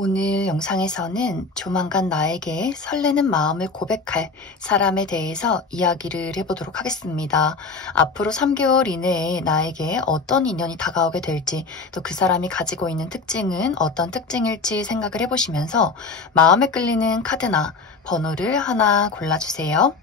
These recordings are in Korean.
오늘 영상에서는 조만간 나에게 설레는 마음을 고백할 사람에 대해서 이야기를 해보도록 하겠습니다. 앞으로 3개월 이내에 나에게 어떤 인연이 다가오게 될지, 또 그 사람이 가지고 있는 특징은 어떤 특징일지 생각을 해보시면서 마음에 끌리는 카드나 번호를 하나 골라주세요.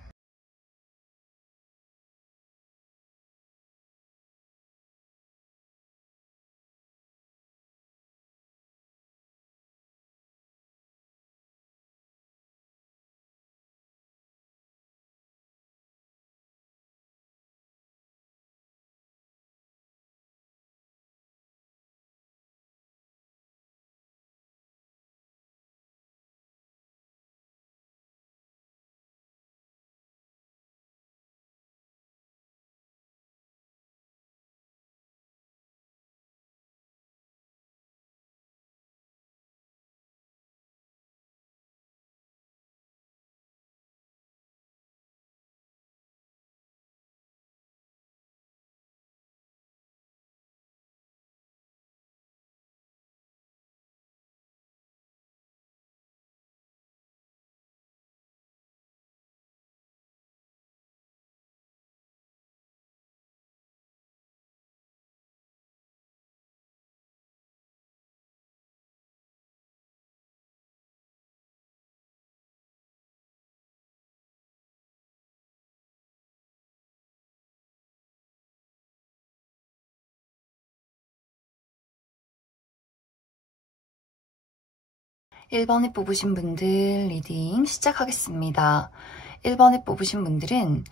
1번에 뽑으신 분들 리딩 시작하겠습니다. 1번에 뽑으신 분들은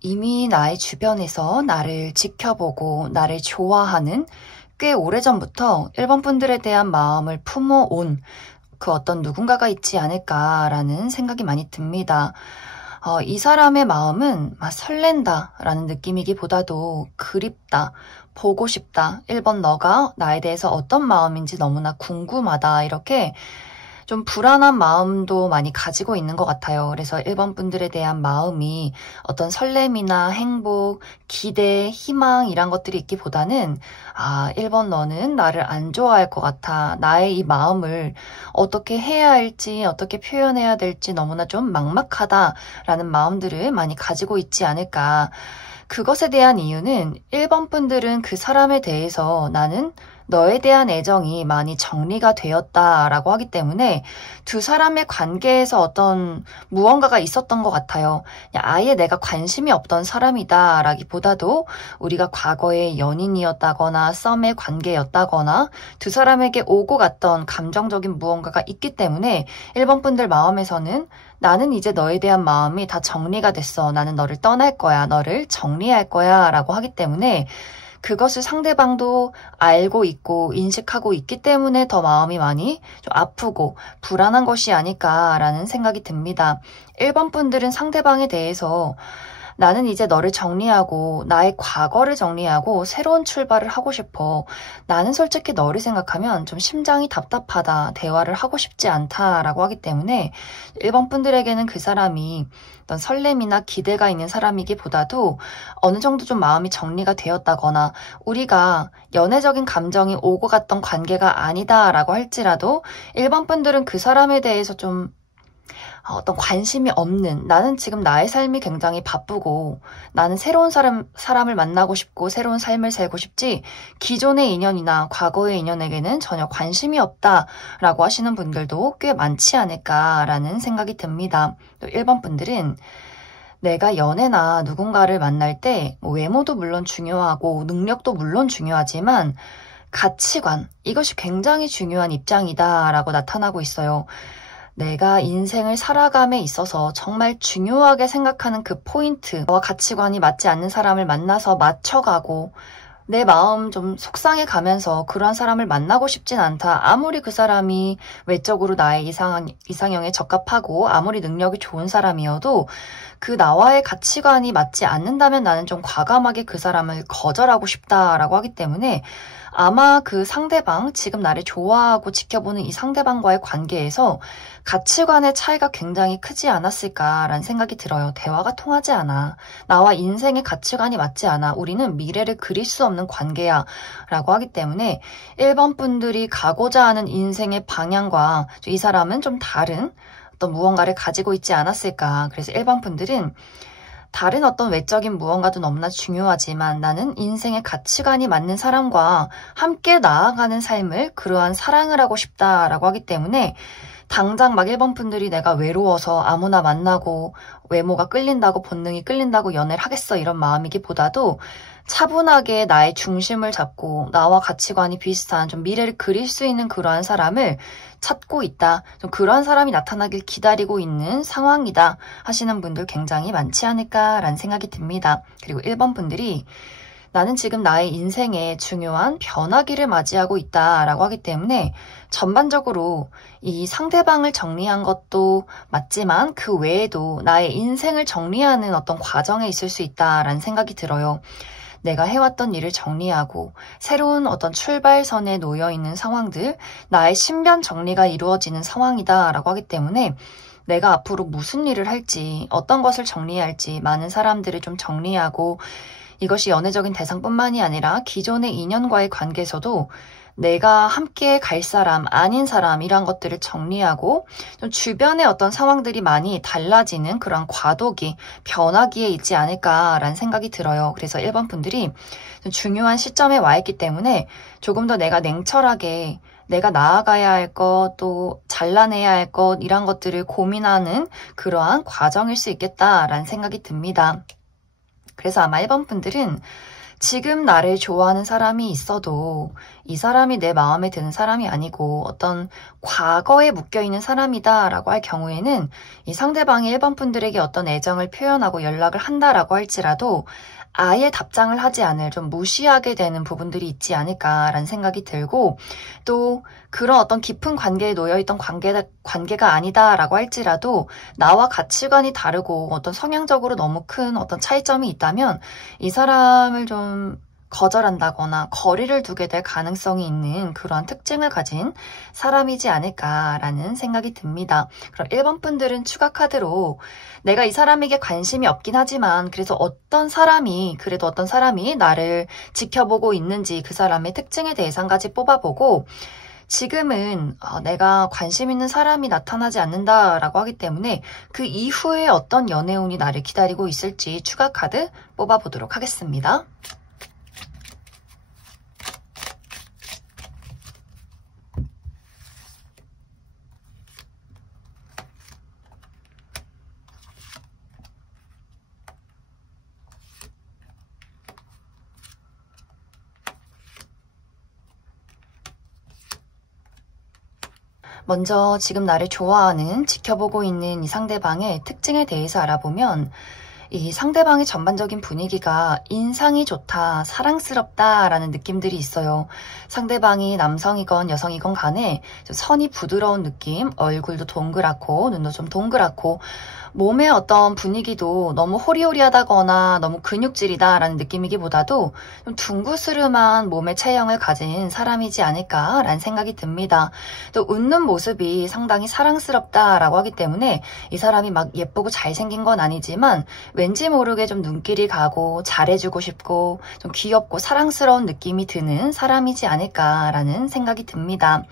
이미 나의 주변에서 나를 지켜보고 나를 좋아하는 꽤 오래전부터 1번 분들에 대한 마음을 품어온 그 어떤 누군가가 있지 않을까라는 생각이 많이 듭니다. 이 사람의 마음은 막 설렌다라는 느낌이기보다도 그립다, 보고 싶다, 1번 너가 나에 대해서 어떤 마음인지 너무나 궁금하다, 이렇게 좀 불안한 마음도 많이 가지고 있는 것 같아요. 그래서 1번 분들에 대한 마음이 어떤 설렘이나 행복, 기대, 희망 이런 것들이 있기보다는 1번 너는 나를 안 좋아할 것 같아. 나의 이 마음을 어떻게 해야 할지, 어떻게 표현해야 될지 너무나 좀 막막하다라는 마음들을 많이 가지고 있지 않을까. 그것에 대한 이유는 1번 분들은 그 사람에 대해서 나는 너에 대한 애정이 많이 정리가 되었다라고 하기 때문에 두 사람의 관계에서 어떤 무언가가 있었던 것 같아요. 아예 내가 관심이 없던 사람이다라기보다도 우리가 과거에 연인이었다거나 썸의 관계였다거나 두 사람에게 오고 갔던 감정적인 무언가가 있기 때문에 1번 분들 마음에서는 나는 이제 너에 대한 마음이 다 정리가 됐어. 나는 너를 떠날 거야. 너를 정리할 거야. 라고 하기 때문에 그것을 상대방도 알고 있고 인식하고 있기 때문에 더 마음이 많이 좀 아프고 불안한 것이 아닐까라는 생각이 듭니다. 1번 분들은 상대방에 대해서 나는 이제 너를 정리하고 나의 과거를 정리하고 새로운 출발을 하고 싶어. 나는 솔직히 너를 생각하면 좀 심장이 답답하다. 대화를 하고 싶지 않다라고 하기 때문에 1번 분들에게는 그 사람이 어떤 설렘이나 기대가 있는 사람이기보다도 어느 정도 좀 마음이 정리가 되었다거나 우리가 연애적인 감정이 오고 갔던 관계가 아니다라고 할지라도 1번 분들은 그 사람에 대해서 좀 어떤 관심이 없는, 나는 지금 나의 삶이 굉장히 바쁘고 나는 새로운 사람을 만나고 싶고 새로운 삶을 살고 싶지 기존의 인연이나 과거의 인연에게는 전혀 관심이 없다라고 하시는 분들도 꽤 많지 않을까라는 생각이 듭니다. 또 1번 분들은 내가 연애나 누군가를 만날 때 외모도 물론 중요하고 능력도 물론 중요하지만 가치관, 이것이 굉장히 중요한 입장이다라고 나타나고 있어요. 내가 인생을 살아감에 있어서 정말 중요하게 생각하는 그 포인트와 가치관이 맞지 않는 사람을 만나서 맞춰가고 내 마음 좀 속상해 가면서 그러한 사람을 만나고 싶진 않다. 아무리 그 사람이 외적으로 나의 이상형에 적합하고 아무리 능력이 좋은 사람이어도 그 나와의 가치관이 맞지 않는다면 나는 좀 과감하게 그 사람을 거절하고 싶다라고 하기 때문에 아마 그 상대방, 지금 나를 좋아하고 지켜보는 이 상대방과의 관계에서 가치관의 차이가 굉장히 크지 않았을까라는 생각이 들어요. 대화가 통하지 않아. 나와 인생의 가치관이 맞지 않아. 우리는 미래를 그릴 수 없는 없는 관계야 라고 하기 때문에 1번 분들이 가고자 하는 인생의 방향과 이 사람은 좀 다른 어떤 무언가를 가지고 있지 않았을까. 그래서 1번 분들은 다른 어떤 외적인 무언가도 너무나 중요하지만 나는 인생의 가치관이 맞는 사람과 함께 나아가는 삶을 그러한 사랑을 하고 싶다라고 하기 때문에 당장 막 1번 분들이 내가 외로워서 아무나 만나고 외모가 끌린다고 본능이 끌린다고 연애를 하겠어 이런 마음이기보다도 차분하게 나의 중심을 잡고 나와 가치관이 비슷한 좀 미래를 그릴 수 있는 그러한 사람을 찾고 있다. 좀 그러한 사람이 나타나길 기다리고 있는 상황이다 하시는 분들 굉장히 많지 않을까라는 생각이 듭니다. 그리고 1번 분들이 나는 지금 나의 인생에 중요한 변화기를 맞이하고 있다라고 하기 때문에 전반적으로 이 상대방을 정리한 것도 맞지만 그 외에도 나의 인생을 정리하는 어떤 과정에 있을 수 있다라는 생각이 들어요. 내가 해왔던 일을 정리하고 새로운 어떤 출발선에 놓여있는 상황들, 나의 신변 정리가 이루어지는 상황이다라고 하기 때문에 내가 앞으로 무슨 일을 할지, 어떤 것을 정리해야 할지 많은 사람들을 좀 정리하고 이것이 연애적인 대상뿐만이 아니라 기존의 인연과의 관계에서도 내가 함께 갈 사람, 아닌 사람 이런 것들을 정리하고 좀 주변의 어떤 상황들이 많이 달라지는 그런 과도기, 변화기에 있지 않을까라는 생각이 들어요. 그래서 1번 분들이 좀 중요한 시점에 와 있기 때문에 조금 더 내가 냉철하게 내가 나아가야 할 것, 또 잘라내야 할 것 이런 것들을 고민하는 그러한 과정일 수 있겠다라는 생각이 듭니다. 그래서 아마 1번 분들은 지금 나를 좋아하는 사람이 있어도 이 사람이 내 마음에 드는 사람이 아니고 어떤 과거에 묶여있는 사람이다라고 할 경우에는 이 상대방이 1번 분들에게 어떤 애정을 표현하고 연락을 한다라고 할지라도 아예 답장을 하지 않을 좀 무시하게 되는 부분들이 있지 않을까라는 생각이 들고 또 그런 어떤 깊은 관계에 놓여있던 관계가 아니다라고 할지라도 나와 가치관이 다르고 어떤 성향적으로 너무 큰 어떤 차이점이 있다면 이 사람을 좀 거절한다거나 거리를 두게 될 가능성이 있는 그러한 특징을 가진 사람이지 않을까라는 생각이 듭니다. 그럼 1번 분들은 추가 카드로 내가 이 사람에게 관심이 없긴 하지만 그래서 그래도 어떤 사람이 나를 지켜보고 있는지 그 사람의 특징에 대해서 한 가지 뽑아보고 지금은 내가 관심 있는 사람이 나타나지 않는다라고 하기 때문에 그 이후에 어떤 연애운이 나를 기다리고 있을지 추가 카드 뽑아보도록 하겠습니다. 먼저 지금 나를 좋아하는, 지켜보고 있는 이 상대방의 특징에 대해서 알아보면 이 상대방의 전반적인 분위기가 인상이 좋다, 사랑스럽다라는 느낌들이 있어요. 상대방이 남성이건 여성이건 간에 좀 선이 부드러운 느낌, 얼굴도 동그랗고 눈도 좀 동그랗고 몸의 어떤 분위기도 너무 호리호리하다거나 너무 근육질이다라는 느낌이기보다도 좀 둥그스름한 몸의 체형을 가진 사람이지 않을까라는 생각이 듭니다. 또 웃는 모습이 상당히 사랑스럽다라고 하기 때문에 이 사람이 막 예쁘고 잘생긴 건 아니지만 왠지 모르게 좀 눈길이 가고 잘해주고 싶고 좀 귀엽고 사랑스러운 느낌이 드는 사람이지 않을까라는 생각이 듭니다.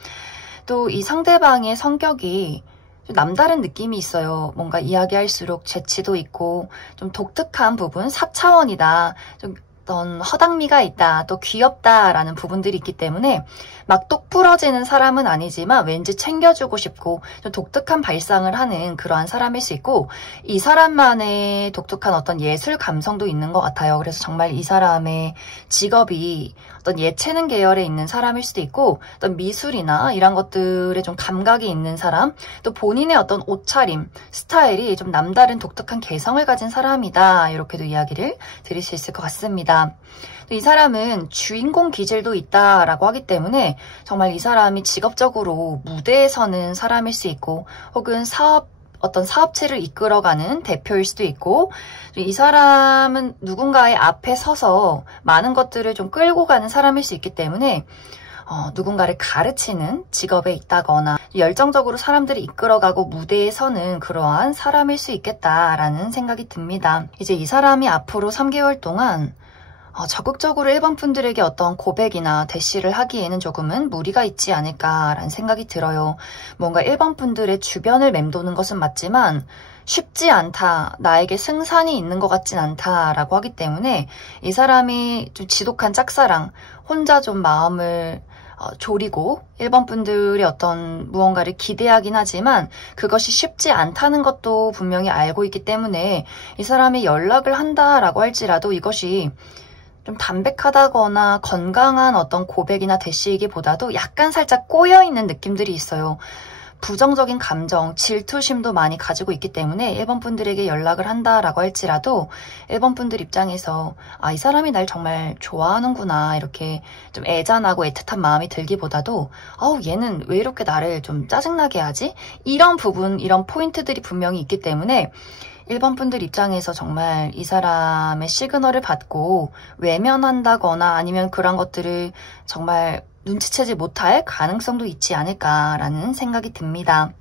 또 이 상대방의 성격이 좀 남다른 느낌이 있어요. 뭔가 이야기할수록 재치도 있고 좀 독특한 부분, 4차원이다. 좀 어떤 허당미가 있다, 또 귀엽다라는 부분들이 있기 때문에 막 똑 부러지는 사람은 아니지만 왠지 챙겨주고 싶고 좀 독특한 발상을 하는 그러한 사람일 수 있고 이 사람만의 독특한 어떤 예술 감성도 있는 것 같아요. 그래서 정말 이 사람의 직업이 어떤 예체능 계열에 있는 사람일 수도 있고 어떤 미술이나 이런 것들에 좀 감각이 있는 사람, 또 본인의 어떤 옷차림, 스타일이 좀 남다른 독특한 개성을 가진 사람이다. 이렇게도 이야기를 드릴 수 있을 것 같습니다. 이 사람은 주인공 기질도 있다라고 하기 때문에 정말 이 사람이 직업적으로 무대에 서는 사람일 수 있고 혹은 어떤 사업체를 이끌어가는 대표일 수도 있고 이 사람은 누군가의 앞에 서서 많은 것들을 좀 끌고 가는 사람일 수 있기 때문에 누군가를 가르치는 직업에 있다거나 열정적으로 사람들을 이끌어가고 무대에 서는 그러한 사람일 수 있겠다라는 생각이 듭니다. 이제 이 사람이 앞으로 3개월 동안 적극적으로 1번 분들에게 어떤 고백이나 대시를 하기에는 조금은 무리가 있지 않을까라는 생각이 들어요. 뭔가 1번 분들의 주변을 맴도는 것은 맞지만 쉽지 않다, 나에게 승산이 있는 것 같진 않다라고 하기 때문에 이 사람이 좀 지독한 짝사랑, 혼자 좀 마음을 졸이고 1번 분들의 어떤 무언가를 기대하긴 하지만 그것이 쉽지 않다는 것도 분명히 알고 있기 때문에 이 사람이 연락을 한다라고 할지라도 이것이 좀 담백하다거나 건강한 어떤 고백이나 대시이기보다도 약간 살짝 꼬여있는 느낌들이 있어요. 부정적인 감정, 질투심도 많이 가지고 있기 때문에 1번 분들에게 연락을 한다라고 할지라도 1번 분들 입장에서 이 사람이 날 정말 좋아하는구나 이렇게 좀 애잔하고 애틋한 마음이 들기보다도 얘는 왜 이렇게 나를 좀 짜증나게 하지? 이런 부분, 이런 포인트들이 분명히 있기 때문에 1번 분들 입장에서 정말 이 사람의 시그널을 받고 외면한다거나 아니면 그런 것들을 정말 눈치채지 못할 가능성도 있지 않을까라는 생각이 듭니다.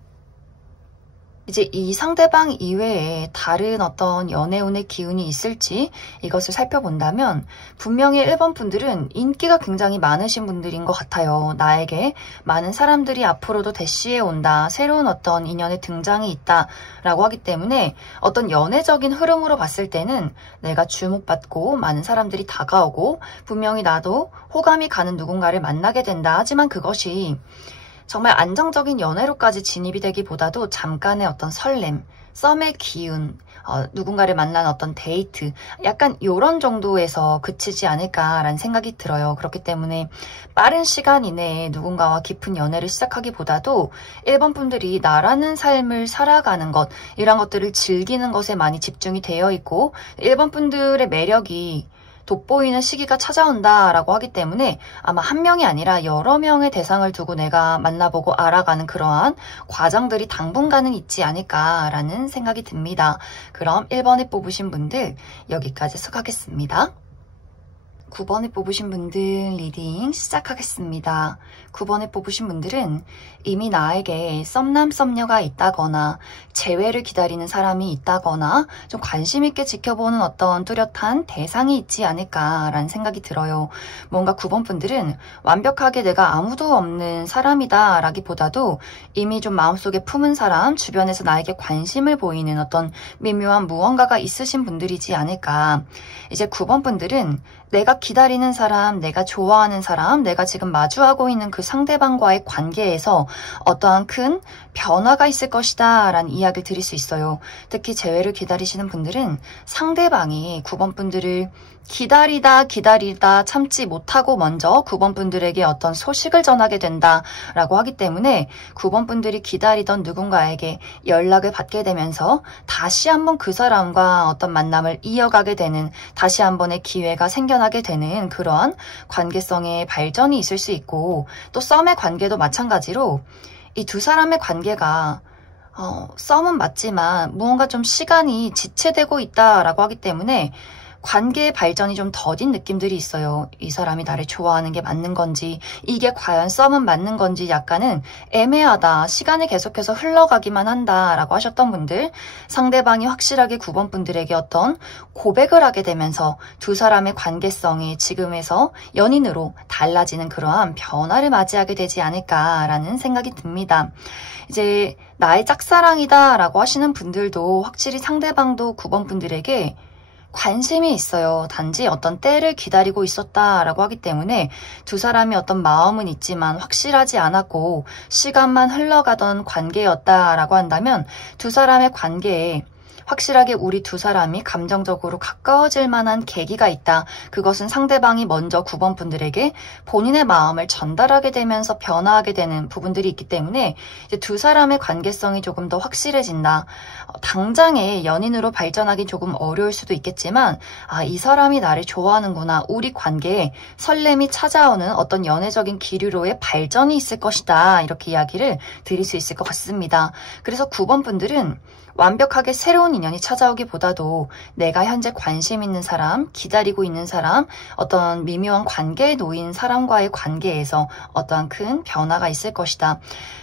이제 이 상대방 이외에 다른 어떤 연애운의 기운이 있을지 이것을 살펴본다면 분명히 1번 분들은 인기가 굉장히 많으신 분들인 것 같아요. 나에게 많은 사람들이 앞으로도 대시해 온다. 새로운 어떤 인연의 등장이 있다. 라고 하기 때문에 어떤 연애적인 흐름으로 봤을 때는 내가 주목받고 많은 사람들이 다가오고 분명히 나도 호감이 가는 누군가를 만나게 된다. 하지만 그것이 정말 안정적인 연애로까지 진입이 되기보다도 잠깐의 어떤 설렘, 썸의 기운, 누군가를 만난 어떤 데이트, 약간 이런 정도에서 그치지 않을까라는 생각이 들어요. 그렇기 때문에 빠른 시간 이내에 누군가와 깊은 연애를 시작하기보다도 1번 분들이 나라는 삶을 살아가는 것, 이런 것들을 즐기는 것에 많이 집중이 되어 있고 1번 분들의 매력이 돋보이는 시기가 찾아온다라고 하기 때문에 아마 한 명이 아니라 여러 명의 대상을 두고 내가 만나보고 알아가는 그러한 과정들이 당분간은 있지 않을까라는 생각이 듭니다. 그럼 1번에 뽑으신 분들 여기까지 수고하겠습니다. 9번에 뽑으신 분들 리딩 시작하겠습니다. 9번에 뽑으신 분들은 이미 나에게 썸남 썸녀가 있다거나 재회를 기다리는 사람이 있다거나 좀 관심 있게 지켜보는 어떤 뚜렷한 대상이 있지 않을까라는 생각이 들어요. 뭔가 9번 분들은 완벽하게 내가 아무도 없는 사람이다 라기보다도 이미 좀 마음속에 품은 사람, 주변에서 나에게 관심을 보이는 어떤 미묘한 무언가가 있으신 분들이지 않을까. 이제 9번 분들은 내가 기다리는 사람, 내가 좋아하는 사람, 내가 지금 마주하고 있는 그 상대방과의 관계에서 어떠한 큰 변화가 있을 것이다 라는 이야기를 드릴 수 있어요. 특히 재회를 기다리시는 분들은 상대방이 9번 분들을 기다리다 참지 못하고 먼저 9번 분들에게 어떤 소식을 전하게 된다라고 하기 때문에 9번 분들이 기다리던 누군가에게 연락을 받게 되면서 다시 한번 그 사람과 어떤 만남을 이어가게 되는 다시 한번의 기회가 생겨나게 되는 그러한 관계성의 발전이 있을 수 있고 또 썸의 관계도 마찬가지로 이 두 사람의 관계가 썸은 맞지만 무언가 좀 시간이 지체되고 있다라고 하기 때문에 관계의 발전이 좀 더딘 느낌들이 있어요. 이 사람이 나를 좋아하는 게 맞는 건지 이게 과연 썸은 맞는 건지 약간은 애매하다. 시간이 계속해서 흘러가기만 한다라고 하셨던 분들 상대방이 확실하게 9번 분들에게 어떤 고백을 하게 되면서 두 사람의 관계성이 지금에서 연인으로 달라지는 그러한 변화를 맞이하게 되지 않을까라는 생각이 듭니다. 이제 나의 짝사랑이다 라고 하시는 분들도 확실히 상대방도 9번 분들에게 관심이 있어요. 단지 어떤 때를 기다리고 있었다라고 하기 때문에 두 사람이 어떤 마음은 있지만 확실하지 않았고 시간만 흘러가던 관계였다라고 한다면 두 사람의 관계에 확실하게 우리 두 사람이 감정적으로 가까워질 만한 계기가 있다. 그것은 상대방이 먼저 9번 분들에게 본인의 마음을 전달하게 되면서 변화하게 되는 부분들이 있기 때문에 이제 두 사람의 관계성이 조금 더 확실해진다. 당장에 연인으로 발전하기 조금 어려울 수도 있겠지만 이 사람이 나를 좋아하는구나. 우리 관계에 설렘이 찾아오는 어떤 연애적인 기류로의 발전이 있을 것이다. 이렇게 이야기를 드릴 수 있을 것 같습니다. 그래서 9번 분들은 완벽하게 새로운 인연이 찾아오기보다도 내가 현재 관심 있는 사람, 기다리고 있는 사람, 어떤 미묘한 관계에 놓인 사람과의 관계에서 어떠한 큰 변화가 있을 것이다.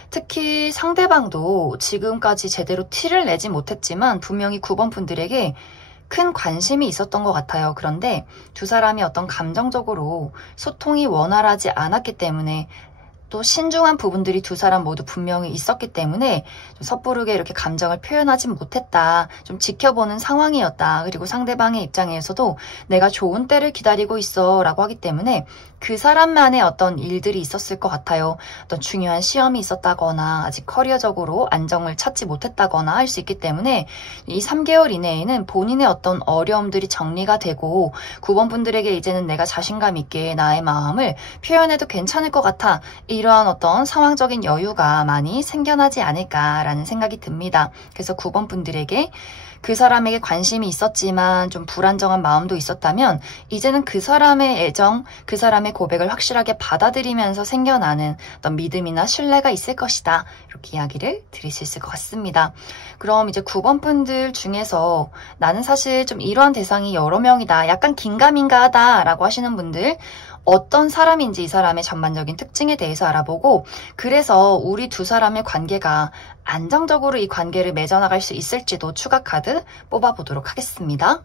특히 상대방도 지금까지 제대로 티를 내지 못했지만 분명히 9번 분들에게 큰 관심이 있었던 것 같아요. 그런데 두 사람이 어떤 감정적으로 소통이 원활하지 않았기 때문에 또 신중한 부분들이 두 사람 모두 분명히 있었기 때문에 좀 섣부르게 이렇게 감정을 표현하지 못했다. 좀 지켜보는 상황이었다. 그리고 상대방의 입장에서도 내가 좋은 때를 기다리고 있어 라고 하기 때문에 그 사람만의 어떤 일들이 있었을 것 같아요. 어떤 중요한 시험이 있었다거나 아직 커리어적으로 안정을 찾지 못했다거나 할 수 있기 때문에 이 3개월 이내에는 본인의 어떤 어려움들이 정리가 되고 9번 분들에게 이제는 내가 자신감 있게 나의 마음을 표현해도 괜찮을 것 같아. 이러한 어떤 상황적인 여유가 많이 생겨나지 않을까라는 생각이 듭니다. 그래서 9번 분들에게 그 사람에게 관심이 있었지만 좀 불안정한 마음도 있었다면 이제는 그 사람의 애정, 그 사람의 고백을 확실하게 받아들이면서 생겨나는 어떤 믿음이나 신뢰가 있을 것이다. 이렇게 이야기를 드릴 수 있을 것 같습니다. 그럼 이제 9번 분들 중에서 나는 사실 좀 이러한 대상이 여러 명이다. 약간 긴가민가하다 라고 하시는 분들 어떤 사람인지 이 사람의 전반적인 특징에 대해서 알아보고 그래서 우리 두 사람의 관계가 안정적으로 이 관계를 맺어나갈 수 있을지도 추가 카드 뽑아보도록 하겠습니다.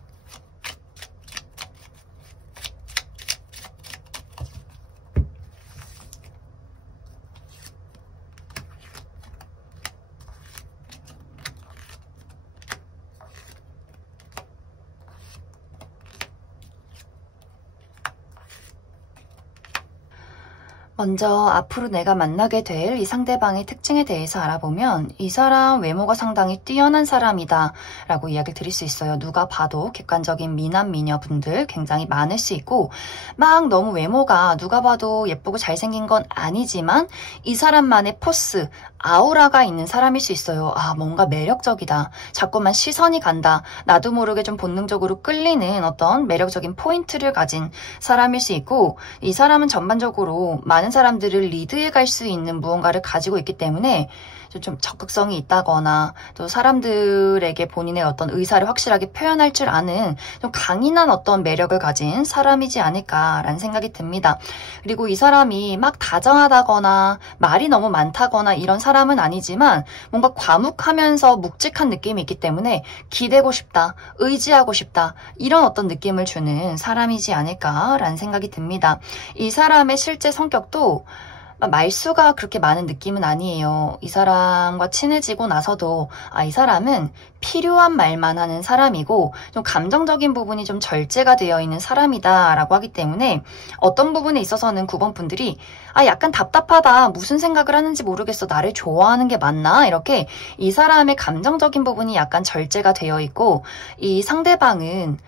먼저 앞으로 내가 만나게 될 이 상대방의 특징에 대해서 알아보면 이 사람 외모가 상당히 뛰어난 사람이다 라고 이야기를 드릴 수 있어요. 누가 봐도 객관적인 미남 미녀분들 굉장히 많을 수 있고 막 너무 외모가 누가 봐도 예쁘고 잘생긴 건 아니지만 이 사람만의 포스, 아우라가 있는 사람일 수 있어요. 아, 뭔가 매력적이다. 자꾸만 시선이 간다. 나도 모르게 좀 본능적으로 끌리는 어떤 매력적인 포인트를 가진 사람일 수 있고 이 사람은 전반적으로 많은 사람들을 리드해 갈 수 있는 무언가를 가지고 있기 때문에 좀 적극성이 있다거나 또 사람들에게 본인의 어떤 의사를 확실하게 표현할 줄 아는 좀 강인한 어떤 매력을 가진 사람이지 않을까라는 생각이 듭니다. 그리고 이 사람이 막 다정하다거나 말이 너무 많다거나 이런 사람은 아니지만 뭔가 과묵하면서 묵직한 느낌이 있기 때문에 기대고 싶다, 의지하고 싶다 이런 어떤 느낌을 주는 사람이지 않을까라는 생각이 듭니다. 이 사람의 실제 성격도 말수가 그렇게 많은 느낌은 아니에요. 이 사람과 친해지고 나서도 이 사람은 필요한 말만 하는 사람이고 좀 감정적인 부분이 좀 절제가 되어 있는 사람이다 라고 하기 때문에 어떤 부분에 있어서는 9번 분들이 약간 답답하다. 무슨 생각을 하는지 모르겠어. 나를 좋아하는 게 맞나? 이렇게 이 사람의 감정적인 부분이 약간 절제가 되어 있고 이 상대방은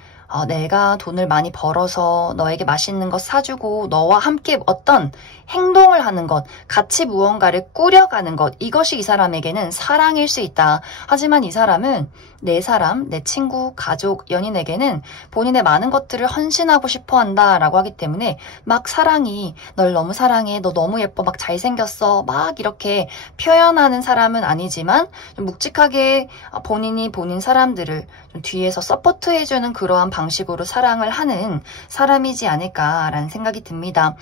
내가 돈을 많이 벌어서 너에게 맛있는 것 사주고 너와 함께 어떤 행동을 하는 것, 같이 무언가를 꾸려가는 것, 이것이 이 사람에게는 사랑일 수 있다. 하지만 이 사람은 내 사람, 내 친구, 가족, 연인에게는 본인의 많은 것들을 헌신하고 싶어 한다 라고 하기 때문에 막 사랑이 널 너무 사랑해, 너 너무 예뻐, 막 잘생겼어, 막 이렇게 표현하는 사람은 아니지만 좀 묵직하게 본인이 본인 사람들을 좀 뒤에서 서포트해주는 그러한 방식으로 사랑을 하는 사람이지 않을까라는 생각이 듭니다.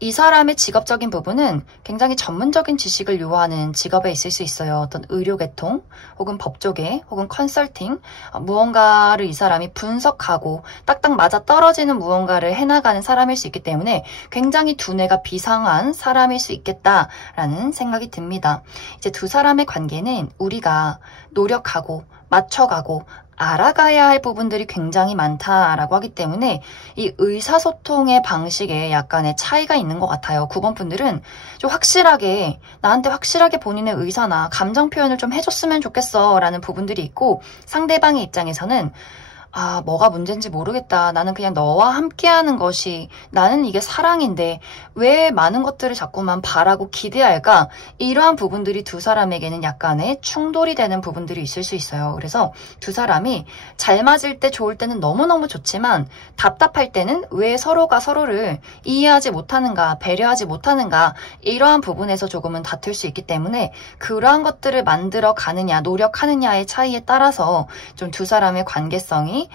이 사람의 직업적인 부분은 굉장히 전문적인 지식을 요하는 직업에 있을 수 있어요. 어떤 의료계통 혹은 법조계 혹은 컨설팅 무언가를 이 사람이 분석하고 딱딱 맞아 떨어지는 무언가를 해나가는 사람일 수 있기 때문에 굉장히 두뇌가 비상한 사람일 수 있겠다라는 생각이 듭니다. 이제 두 사람의 관계는 우리가 노력하고 맞춰가고 알아가야 할 부분들이 굉장히 많다라고 하기 때문에 이 의사소통의 방식에 약간의 차이가 있는 것 같아요. 9번 분들은 좀 확실하게 나한테 확실하게 본인의 의사나 감정 표현을 좀 해줬으면 좋겠어 라는 부분들이 있고 상대방의 입장에서는 뭐가 문제인지 모르겠다. 나는 그냥 너와 함께하는 것이 나는 이게 사랑인데 왜 많은 것들을 자꾸만 바라고 기대할까? 이러한 부분들이 두 사람에게는 약간의 충돌이 되는 부분들이 있을 수 있어요. 그래서 두 사람이 잘 맞을 때 좋을 때는 너무너무 좋지만 답답할 때는 왜 서로가 서로를 이해하지 못하는가, 배려하지 못하는가 이러한 부분에서 조금은 다툴 수 있기 때문에 그러한 것들을 만들어 가느냐, 노력하느냐의 차이에 따라서 좀 두 사람의 관계성이 상황이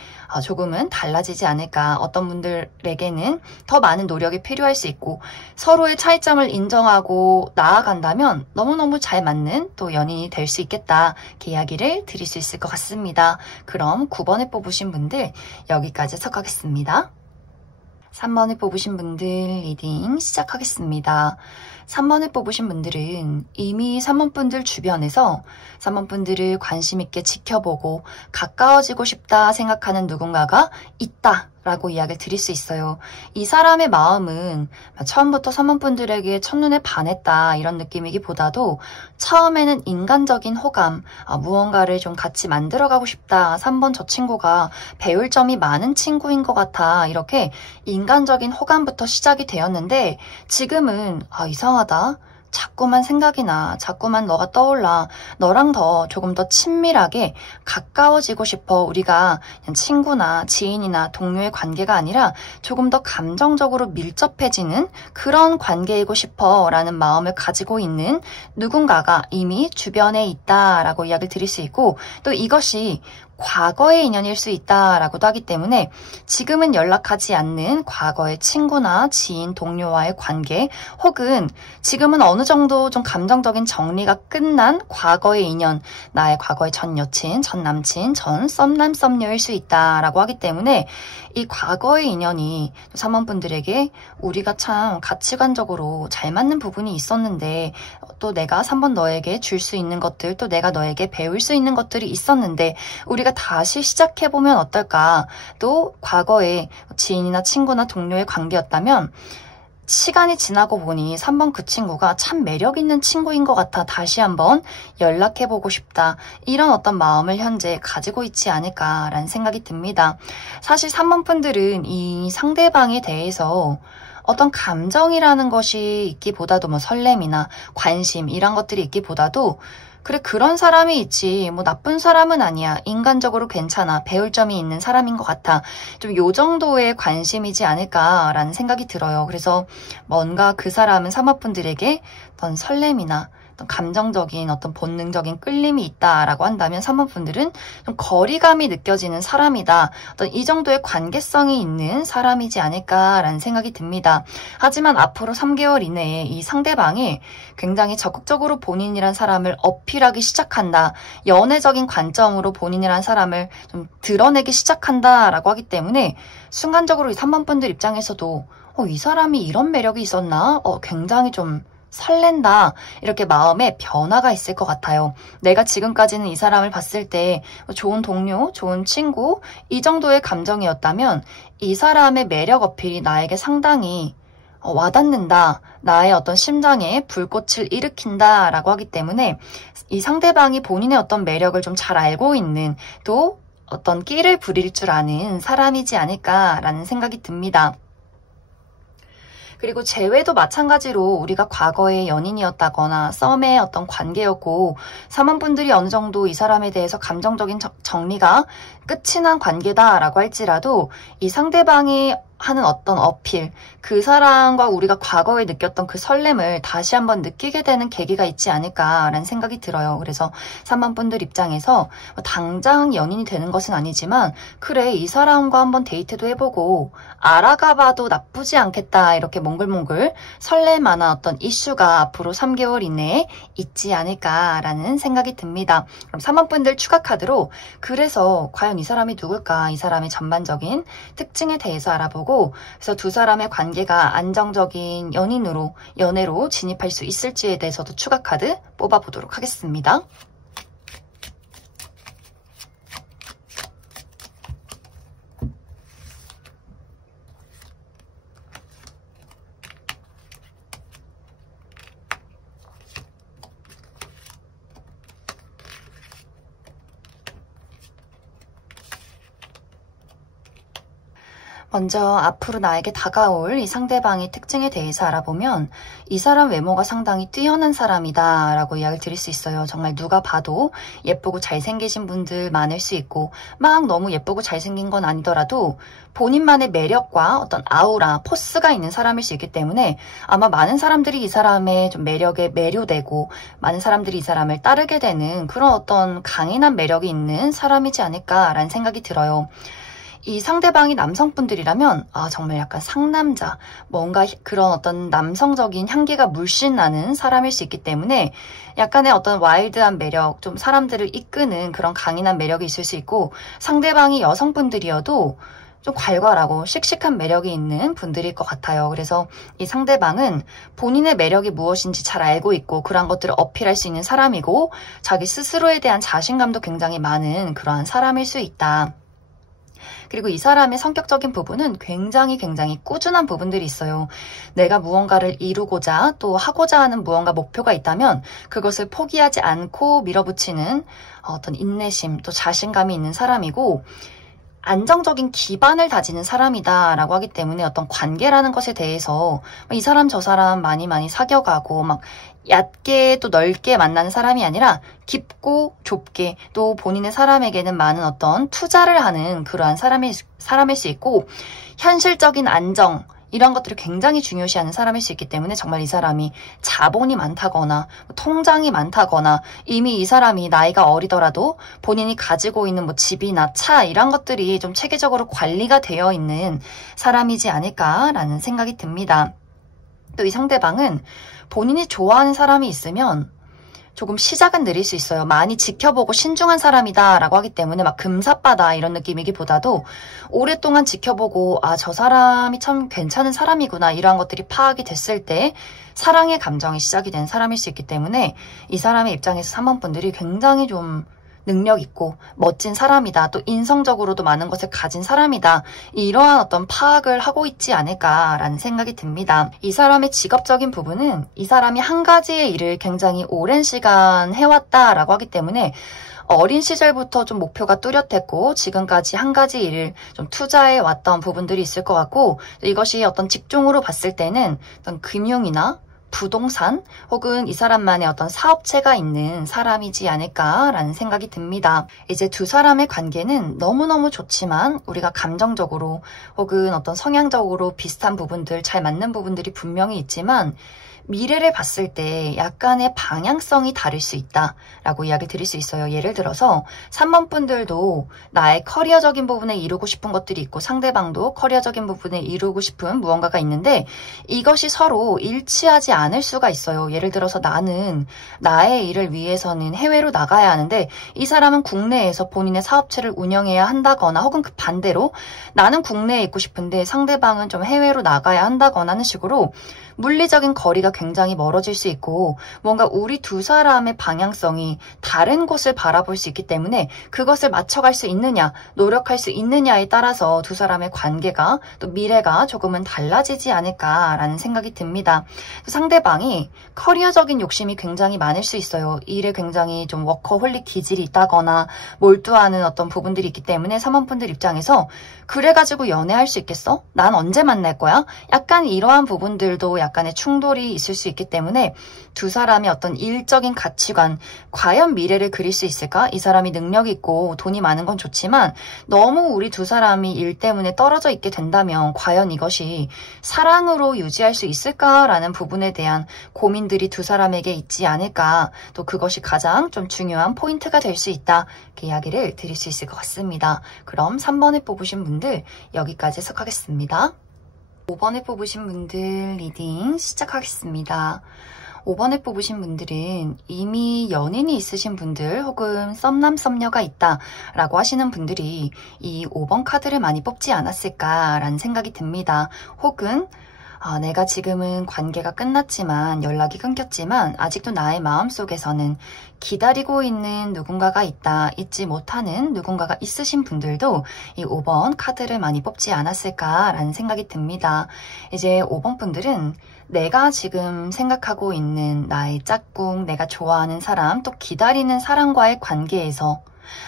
조금은 달라지지 않을까. 어떤 분들에게는 더 많은 노력이 필요할 수 있고 서로의 차이점을 인정하고 나아간다면 너무너무 잘 맞는 또 연인이 될 수 있겠다. 이렇게 이야기를 드릴 수 있을 것 같습니다. 그럼 9번에 뽑으신 분들 여기까지 해서 가겠습니다. 3번을 뽑으신 분들 리딩 시작하겠습니다. 3번을 뽑으신 분들은 이미 3번 분들 주변에서 3번 분들을 관심 있게 지켜보고 가까워지고 싶다 생각하는 누군가가 있다 라고 이야기를 드릴 수 있어요. 이 사람의 마음은 처음부터 3번 분들에게 첫눈에 반했다 이런 느낌이기보다도 처음에는 인간적인 호감, 무언가를 좀 같이 만들어가고 싶다. 3번 저 친구가 배울 점이 많은 친구인 것 같아. 이렇게 인간적인 호감부터 시작이 되었는데 지금은 이상하다. 자꾸만 생각이 나. 자꾸만 너가 떠올라. 너랑 조금 더 친밀하게 가까워지고 싶어. 우리가 그냥 친구나 지인이나 동료의 관계가 아니라 조금 더 감정적으로 밀접해지는 그런 관계이고 싶어 라는 마음을 가지고 있는 누군가가 이미 주변에 있다라고 이야기를 드릴 수 있고 또 이것이 과거의 인연일 수 있다라고도 하기 때문에 지금은 연락하지 않는 과거의 친구나 지인, 동료와의 관계 혹은 지금은 어느 정도 좀 감정적인 정리가 끝난 과거의 인연, 나의 과거의 전 여친, 전 남친, 전 썸남, 썸녀일 수 있다라고 하기 때문에 이 과거의 인연이 3번 분들에게 우리가 참 가치관적으로 잘 맞는 부분이 있었는데 또 내가 3번 너에게 줄 수 있는 것들 또 내가 너에게 배울 수 있는 것들이 있었는데 우리가 다시 시작해보면 어떨까. 또 과거에 지인이나 친구나 동료의 관계였다면 시간이 지나고 보니 3번 그 친구가 참 매력 있는 친구인 것 같아. 다시 한번 연락해보고 싶다. 이런 어떤 마음을 현재 가지고 있지 않을까라는 생각이 듭니다. 사실 3번 분들은 이 상대방에 대해서 어떤 감정이라는 것이 있기보다도 설렘이나 관심 이런 것들이 있기보다도 그래 그런 사람이 있지 나쁜 사람은 아니야. 인간적으로 괜찮아. 배울 점이 있는 사람인 것 같아. 좀 요 정도의 관심이지 않을까라는 생각이 들어요. 그래서 뭔가 그 사람은 3번 분들에게 어떤 설렘이나 어떤 감정적인 어떤 본능적인 끌림이 있다라고 한다면 3번 분들은 좀 거리감이 느껴지는 사람이다. 어떤 이 정도의 관계성이 있는 사람이지 않을까라는 생각이 듭니다. 하지만 앞으로 3개월 이내에 이 상대방이 굉장히 적극적으로 본인이란 사람을 어필하기 시작한다. 연애적인 관점으로 본인이란 사람을 좀 드러내기 시작한다라고 하기 때문에 순간적으로 이 3번 분들 입장에서도 이 사람이 이런 매력이 있었나? 굉장히 좀 설렌다. 이렇게 마음에 변화가 있을 것 같아요. 내가 지금까지는 이 사람을 봤을 때 좋은 동료, 좋은 친구 이 정도의 감정이었다면 이 사람의 매력 어필이 나에게 상당히 와닿는다. 나의 어떤 심장에 불꽃을 일으킨다 라고 하기 때문에 이 상대방이 본인의 어떤 매력을 좀 잘 알고 있는 또 어떤 끼를 부릴 줄 아는 사람이지 않을까라는 생각이 듭니다. 그리고 재회도 마찬가지로 우리가 과거의 연인이었다거나 썸의 어떤 관계였고 3번 분들이 어느 정도 이 사람에 대해서 감정적인 정리가 끝이 난 관계다라고 할지라도 이 상대방이 하는 어떤 어필, 그 사람과 우리가 과거에 느꼈던 그 설렘을 다시 한번 느끼게 되는 계기가 있지 않을까라는 생각이 들어요. 그래서 3번 분들 입장에서 당장 연인이 되는 것은 아니지만 그래 이 사람과 한번 데이트도 해보고 알아가봐도 나쁘지 않겠다 이렇게 몽글몽글 설레만한 어떤 이슈가 앞으로 3개월 이내에 있지 않을까라는 생각이 듭니다. 그럼 3번 분들 추가 카드로 그래서 과연 이 사람이 누굴까? 이 사람의 전반적인 특징에 대해서 알아보고 그래서 두 사람의 관계가 안정적인 연애로 진입할 수 있을지에 대해서도 추가 카드 뽑아보도록 하겠습니다. 먼저 앞으로 나에게 다가올 이 상대방의 특징에 대해서 알아보면 이 사람 외모가 상당히 뛰어난 사람이다 라고 이야기를 드릴 수 있어요. 정말 누가 봐도 예쁘고 잘생기신 분들 많을 수 있고 막 너무 예쁘고 잘생긴 건 아니더라도 본인만의 매력과 어떤 아우라, 포스가 있는 사람일 수 있기 때문에 아마 많은 사람들이 이 사람의 좀 매력에 매료되고 많은 사람들이 이 사람을 따르게 되는 그런 어떤 강인한 매력이 있는 사람이지 않을까라는 생각이 들어요. 이 상대방이 남성분들이라면 정말 약간 상남자, 뭔가 그런 어떤 남성적인 향기가 물씬 나는 사람일 수 있기 때문에 약간의 어떤 와일드한 매력, 좀 사람들을 이끄는 그런 강인한 매력이 있을 수 있고 상대방이 여성분들이어도 좀 괄괄하고 씩씩한 매력이 있는 분들일 것 같아요. 그래서 이 상대방은 본인의 매력이 무엇인지 잘 알고 있고 그런 것들을 어필할 수 있는 사람이고 자기 스스로에 대한 자신감도 굉장히 많은 그러한 사람일 수 있다. 그리고 이 사람의 성격적인 부분은 굉장히 꾸준한 부분들이 있어요. 내가 무언가를 이루고자 또 하고자 하는 무언가 목표가 있다면 그것을 포기하지 않고 밀어붙이는 어떤 인내심 또 자신감이 있는 사람이고 안정적인 기반을 다지는 사람이다라고 하기 때문에 어떤 관계라는 것에 대해서 이 사람 저 사람 많이 사귀어가고 막 얕게 또 넓게 만나는 사람이 아니라 깊고 좁게 또 본인의 사람에게는 많은 어떤 투자를 하는 그러한 사람일 수 있고 현실적인 안정 이런 것들을 굉장히 중요시하는 사람일 수 있기 때문에 정말 이 사람이 자본이 많다거나 통장이 많다거나 이미 이 사람이 나이가 어리더라도 본인이 가지고 있는 뭐 집이나 차 이런 것들이 좀 체계적으로 관리가 되어 있는 사람이지 않을까라는 생각이 듭니다. 또 이 상대방은 본인이 좋아하는 사람이 있으면 조금 시작은 느릴 수 있어요. 많이 지켜보고 신중한 사람이다 라고 하기 때문에 막 금사빠다 이런 느낌이기보다도 오랫동안 지켜보고 저 사람이 참 괜찮은 사람이구나 이러한 것들이 파악이 됐을 때 사랑의 감정이 시작이 된 사람일 수 있기 때문에 이 사람의 입장에서 3번 분들이 굉장히 좀 능력 있고 멋진 사람이다. 또 인성적으로도 많은 것을 가진 사람이다. 이러한 어떤 파악을 하고 있지 않을까라는 생각이 듭니다. 이 사람의 직업적인 부분은 이 사람이 한 가지의 일을 굉장히 오랜 시간 해왔다라고 하기 때문에 어린 시절부터 좀 목표가 뚜렷했고 지금까지 한 가지 일을 좀 투자해 왔던 부분들이 있을 것 같고 이것이 어떤 직종으로 봤을 때는 어떤 금융이나 부동산 혹은 이 사람만의 어떤 사업체가 있는 사람이지 않을까라는 생각이 듭니다. 이제 두 사람의 관계는 너무너무 좋지만 우리가 감정적으로 혹은 어떤 성향적으로 비슷한 부분들, 잘 맞는 부분들이 분명히 있지만 미래를 봤을 때 약간의 방향성이 다를 수 있다라고 이야기 드릴 수 있어요. 예를 들어서 3번 분들도 나의 커리어적인 부분에 이루고 싶은 것들이 있고 상대방도 커리어적인 부분에 이루고 싶은 무언가가 있는데 이것이 서로 일치하지 않을 수가 있어요. 예를 들어서 나는 나의 일을 위해서는 해외로 나가야 하는데 이 사람은 국내에서 본인의 사업체를 운영해야 한다거나 혹은 그 반대로 나는 국내에 있고 싶은데 상대방은 좀 해외로 나가야 한다거나 하는 식으로 물리적인 거리가 굉장히 멀어질 수 있고 뭔가 우리 두 사람의 방향성이 다른 곳을 바라볼 수 있기 때문에 그것을 맞춰갈 수 있느냐, 노력할 수 있느냐에 따라서 두 사람의 관계가 또 미래가 조금은 달라지지 않을까라는 생각이 듭니다. 상대방이 커리어적인 욕심이 굉장히 많을 수 있어요. 일에 굉장히 좀 워커홀릭 기질이 있다거나 몰두하는 어떤 부분들이 있기 때문에 3번분들 입장에서 그래가지고 연애할 수 있겠어? 난 언제 만날 거야? 약간 이러한 부분들도 약간의 충돌이 있을 수 있기 때문에 두 사람의 어떤 일적인 가치관, 과연 미래를 그릴 수 있을까? 이 사람이 능력이 있고 돈이 많은 건 좋지만 너무 우리 두 사람이 일 때문에 떨어져 있게 된다면 과연 이것이 사랑으로 유지할 수 있을까라는 부분에 대한 고민들이 두 사람에게 있지 않을까. 또 그것이 가장 좀 중요한 포인트가 될 수 있다. 이렇게 이야기를 드릴 수 있을 것 같습니다. 그럼 3번을 뽑으신 분들 여기까지 해석하겠습니다. 5번을 뽑으신 분들 리딩 시작하겠습니다. 5번을 뽑으신 분들은 이미 연인이 있으신 분들 혹은 썸남 썸녀가 있다 라고 하시는 분들이 이 5번 카드를 많이 뽑지 않았을까라는 생각이 듭니다. 혹은 내가 지금은 관계가 끝났지만 연락이 끊겼지만 아직도 나의 마음속에서는 기다리고 있는 누군가가 있다, 잊지 못하는 누군가가 있으신 분들도 이 5번 카드를 많이 뽑지 않았을까라는 생각이 듭니다. 이제 5번 분들은 내가 지금 생각하고 있는 나의 짝꿍, 내가 좋아하는 사람, 또 기다리는 사람과의 관계에서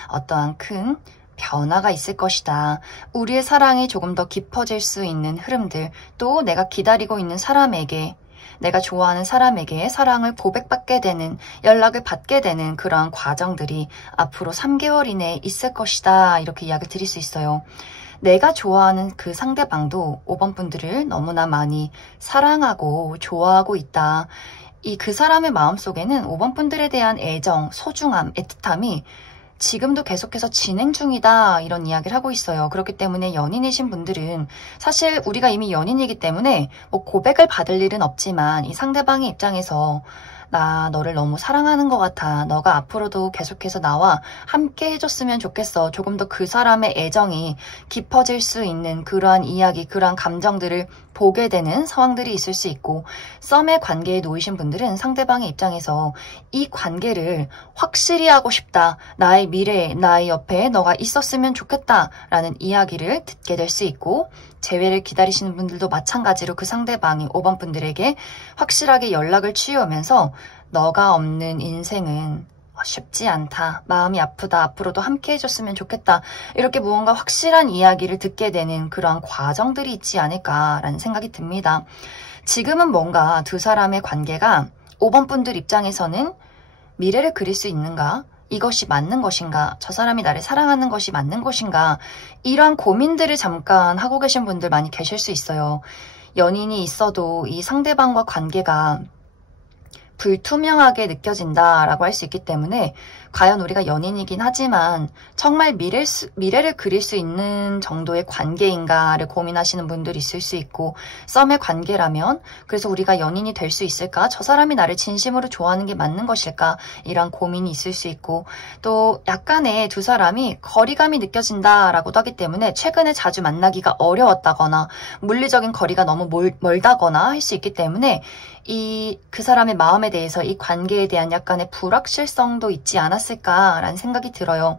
어떠한 큰 변화가 있을 것이다. 우리의 사랑이 조금 더 깊어질 수 있는 흐름들, 또 내가 기다리고 있는 사람에게, 내가 좋아하는 사람에게 사랑을 고백받게 되는, 연락을 받게 되는 그러한 과정들이 앞으로 3개월 이내에 있을 것이다. 이렇게 이야기를 드릴 수 있어요. 내가 좋아하는 그 상대방도 5번 분들을 너무나 많이 사랑하고 좋아하고 있다. 그 사람의 마음속에는 5번 분들에 대한 애정, 소중함, 애틋함이 지금도 계속해서 진행 중이다, 이런 이야기를 하고 있어요. 그렇기 때문에 연인이신 분들은, 사실 우리가 이미 연인이기 때문에 뭐 고백을 받을 일은 없지만 이 상대방의 입장에서 나 너를 너무 사랑하는 것 같아. 너가 앞으로도 계속해서 나와 함께 해줬으면 좋겠어. 조금 더 그 사람의 애정이 깊어질 수 있는 그러한 이야기, 그러한 감정들을 보게 되는 상황들이 있을 수 있고, 썸의 관계에 놓이신 분들은 상대방의 입장에서 이 관계를 확실히 하고 싶다. 나의 미래에, 나의 옆에 너가 있었으면 좋겠다. 라는 이야기를 듣게 될 수 있고, 재회를 기다리시는 분들도 마찬가지로 그 상대방이 5번 분들에게 확실하게 연락을 취해오면서 너가 없는 인생은 쉽지 않다. 마음이 아프다. 앞으로도 함께 해줬으면 좋겠다. 이렇게 무언가 확실한 이야기를 듣게 되는 그러한 과정들이 있지 않을까라는 생각이 듭니다. 지금은 뭔가 두 사람의 관계가 5번 분들 입장에서는 미래를 그릴 수 있는가? 이것이 맞는 것인가? 저 사람이 나를 사랑하는 것이 맞는 것인가? 이러한 고민들을 잠깐 하고 계신 분들 많이 계실 수 있어요. 연인이 있어도 이 상대방과 관계가 불투명하게 느껴진다라고 할 수 있기 때문에, 과연 우리가 연인이긴 하지만 정말 미래를 그릴 수 있는 정도의 관계인가를 고민하시는 분들이 있을 수 있고, 썸의 관계라면 그래서 우리가 연인이 될 수 있을까? 저 사람이 나를 진심으로 좋아하는 게 맞는 것일까? 이런 고민이 있을 수 있고, 또 약간의 두 사람이 거리감이 느껴진다라고도 하기 때문에 최근에 자주 만나기가 어려웠다거나 물리적인 거리가 너무 멀다거나 할 수 있기 때문에 그 사람의 마음에 대해서, 이 관계에 대한 약간의 불확실성도 있지 않았을까라는 생각이 들어요.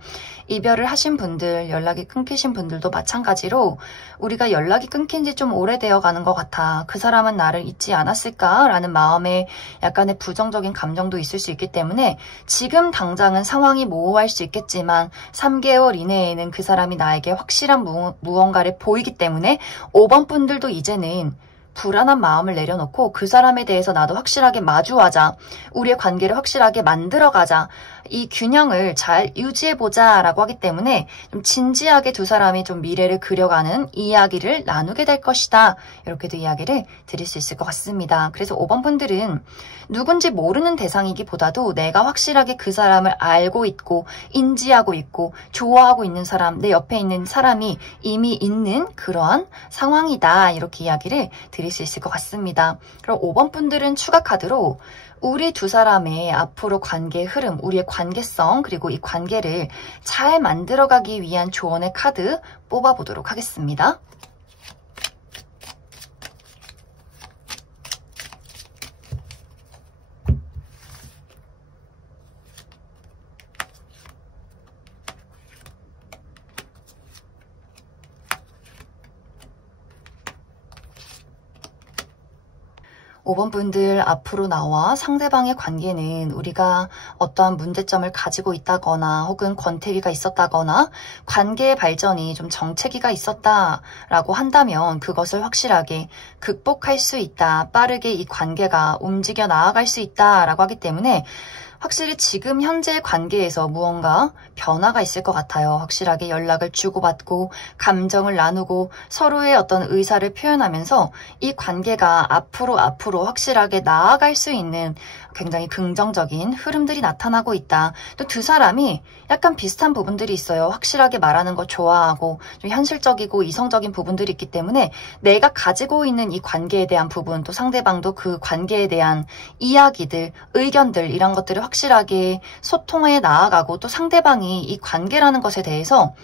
이별을 하신 분들, 연락이 끊기신 분들도 마찬가지로 우리가 연락이 끊긴 지 좀 오래되어 가는 것 같아. 그 사람은 나를 잊지 않았을까라는 마음에 약간의 부정적인 감정도 있을 수 있기 때문에, 지금 당장은 상황이 모호할 수 있겠지만 3개월 이내에는 그 사람이 나에게 확실한 무언가를 보이기 때문에 5번 분들도 이제는 불안한 마음을 내려놓고 그 사람에 대해서 나도 확실하게 마주하자. 우리의 관계를 확실하게 만들어가자. 이 균형을 잘 유지해보자 라고 하기 때문에 좀 진지하게 두 사람이 좀 미래를 그려가는 이야기를 나누게 될 것이다. 이렇게도 이야기를 드릴 수 있을 것 같습니다. 그래서 5번 분들은 누군지 모르는 대상이기보다도 내가 확실하게 그 사람을 알고 있고 인지하고 있고 좋아하고 있는 사람, 내 옆에 있는 사람이 이미 있는 그러한 상황이다. 이렇게 이야기를 드릴 수 있을 것 같습니다. 그럼 5번 분들은 추가 카드로 우리 두 사람의 앞으로 관계의 흐름, 우리의 관계성, 그리고 이 관계를 잘 만들어가기 위한 조언의 카드 뽑아보도록 하겠습니다. 5번 분들, 앞으로 나와 상대방의 관계는 우리가 어떠한 문제점을 가지고 있다거나 혹은 권태기가 있었다거나 관계의 발전이 좀 정체기가 있었다라고 한다면 그것을 확실하게 극복할 수 있다. 빠르게 이 관계가 움직여 나아갈 수 있다라고 하기 때문에 확실히 지금 현재 관계에서 무언가 변화가 있을 것 같아요. 확실하게 연락을 주고받고 감정을 나누고 서로의 어떤 의사를 표현하면서 이 관계가 앞으로 확실하게 나아갈 수 있는 굉장히 긍정적인 흐름들이 나타나고 있다. 또 두 사람이 약간 비슷한 부분들이 있어요. 확실하게 말하는 거 좋아하고 좀 현실적이고 이성적인 부분들이 있기 때문에 내가 가지고 있는 이 관계에 대한 부분, 또 상대방도 그 관계에 대한 이야기들, 의견들 이런 것들을 확실하게 소통해 나아가고, 또 상대방이 이 관계라는 것에 대해서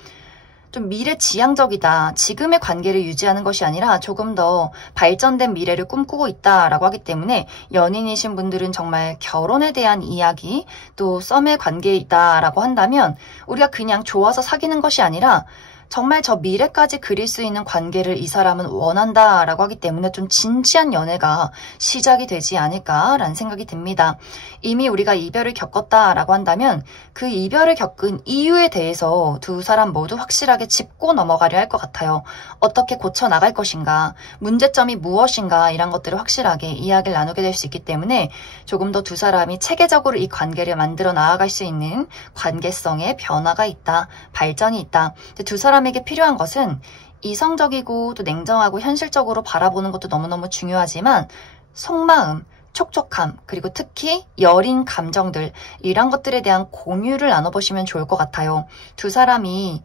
좀 미래지향적이다. 지금의 관계를 유지하는 것이 아니라 조금 더 발전된 미래를 꿈꾸고 있다라고 하기 때문에 연인이신 분들은 정말 결혼에 대한 이야기, 또 썸의 관계에 있다라고 한다면 우리가 그냥 좋아서 사귀는 것이 아니라 정말 저 미래까지 그릴 수 있는 관계를 이 사람은 원한다 라고 하기 때문에 좀 진지한 연애가 시작이 되지 않을까라는 생각이 듭니다. 이미 우리가 이별을 겪었다 라고 한다면 그 이별을 겪은 이유에 대해서 두 사람 모두 확실하게 짚고 넘어가려 할 것 같아요. 어떻게 고쳐나갈 것인가, 문제점이 무엇인가 이런 것들을 확실하게 이야기를 나누게 될 수 있기 때문에 조금 더 두 사람이 체계적으로 이 관계를 만들어 나아갈 수 있는 관계성의 변화가 있다, 발전이 있다. 두 사람에게 필요한 것은 이성적이고 또 냉정하고 현실적으로 바라보는 것도 너무너무 중요하지만 속마음, 촉촉함, 그리고 특히 여린 감정들 이런 것들에 대한 공유를 나눠보시면 좋을 것 같아요. 두 사람이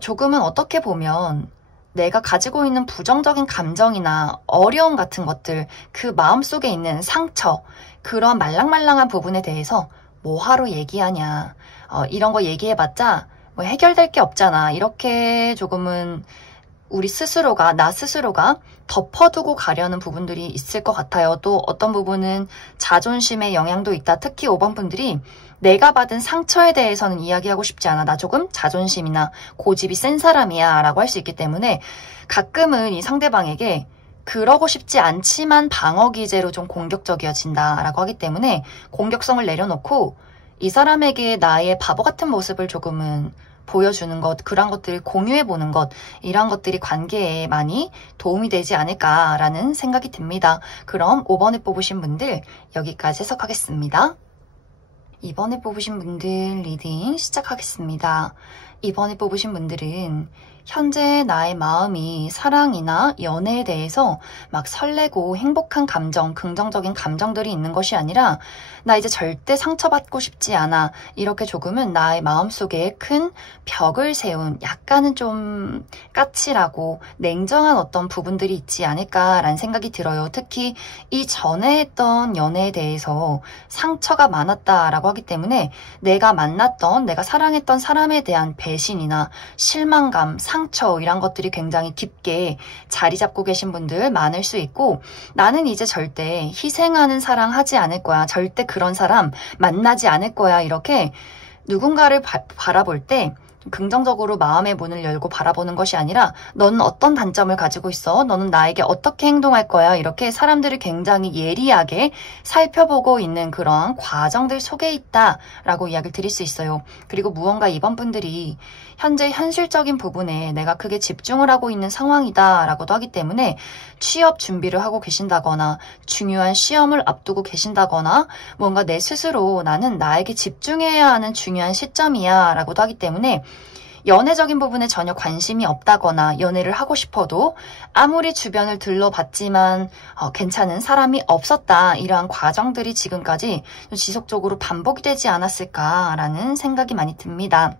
조금은 어떻게 보면 내가 가지고 있는 부정적인 감정이나 어려움 같은 것들, 그 마음속에 있는 상처, 그런 말랑말랑한 부분에 대해서 뭐하러 얘기하냐, 이런 거 얘기해봤자 뭐 해결될 게 없잖아, 이렇게 조금은 우리 스스로가, 나 스스로가 덮어두고 가려는 부분들이 있을 것 같아요. 또 어떤 부분은 자존심의 영향도 있다. 특히 5번 분들이 내가 받은 상처에 대해서는 이야기하고 싶지 않아. 나 조금 자존심이나 고집이 센 사람이야 라고 할 수 있기 때문에 가끔은 이 상대방에게 그러고 싶지 않지만 방어 기제로 좀 공격적이어진다 라고 하기 때문에 공격성을 내려놓고 이 사람에게 나의 바보 같은 모습을 조금은 보여주는 것, 그런 것들을 공유해보는 것, 이런 것들이 관계에 많이 도움이 되지 않을까라는 생각이 듭니다. 그럼 5번에 뽑으신 분들 여기까지 해석하겠습니다. 2번에 뽑으신 분들 리딩 시작하겠습니다. 2번에 뽑으신 분들은 현재 나의 마음이 사랑이나 연애에 대해서 막 설레고 행복한 감정, 긍정적인 감정들이 있는 것이 아니라 나 이제 절대 상처받고 싶지 않아. 이렇게 조금은 나의 마음속에 큰 벽을 세운 약간은 좀 까칠하고 냉정한 어떤 부분들이 있지 않을까라는 생각이 들어요. 특히 이 전에 했던 연애에 대해서 상처가 많았다라고 하기 때문에 내가 만났던, 내가 사랑했던 사람에 대한 배신이나 실망감, 상처 이런 것들이 굉장히 깊게 자리 잡고 계신 분들 많을 수 있고 나는 이제 절대 희생하는 사랑 하지 않을 거야. 절대 그런 사람 만나지 않을 거야. 이렇게 누군가를 바라볼 때 긍정적으로 마음의 문을 열고 바라보는 것이 아니라 너는 어떤 단점을 가지고 있어? 너는 나에게 어떻게 행동할 거야? 이렇게 사람들을 굉장히 예리하게 살펴보고 있는 그런 과정들 속에 있다라고 이야기를 드릴 수 있어요. 그리고 무언가 이번 분들이 현재 현실적인 부분에 내가 크게 집중을 하고 있는 상황이다라고도 하기 때문에 취업 준비를 하고 계신다거나 중요한 시험을 앞두고 계신다거나 뭔가 내 스스로 나는 나에게 집중해야 하는 중요한 시점이야 라고도 하기 때문에 연애적인 부분에 전혀 관심이 없다거나 연애를 하고 싶어도 아무리 주변을 둘러봤지만 괜찮은 사람이 없었다. 이러한 과정들이 지금까지 지속적으로 반복이 되지 않았을까라는 생각이 많이 듭니다.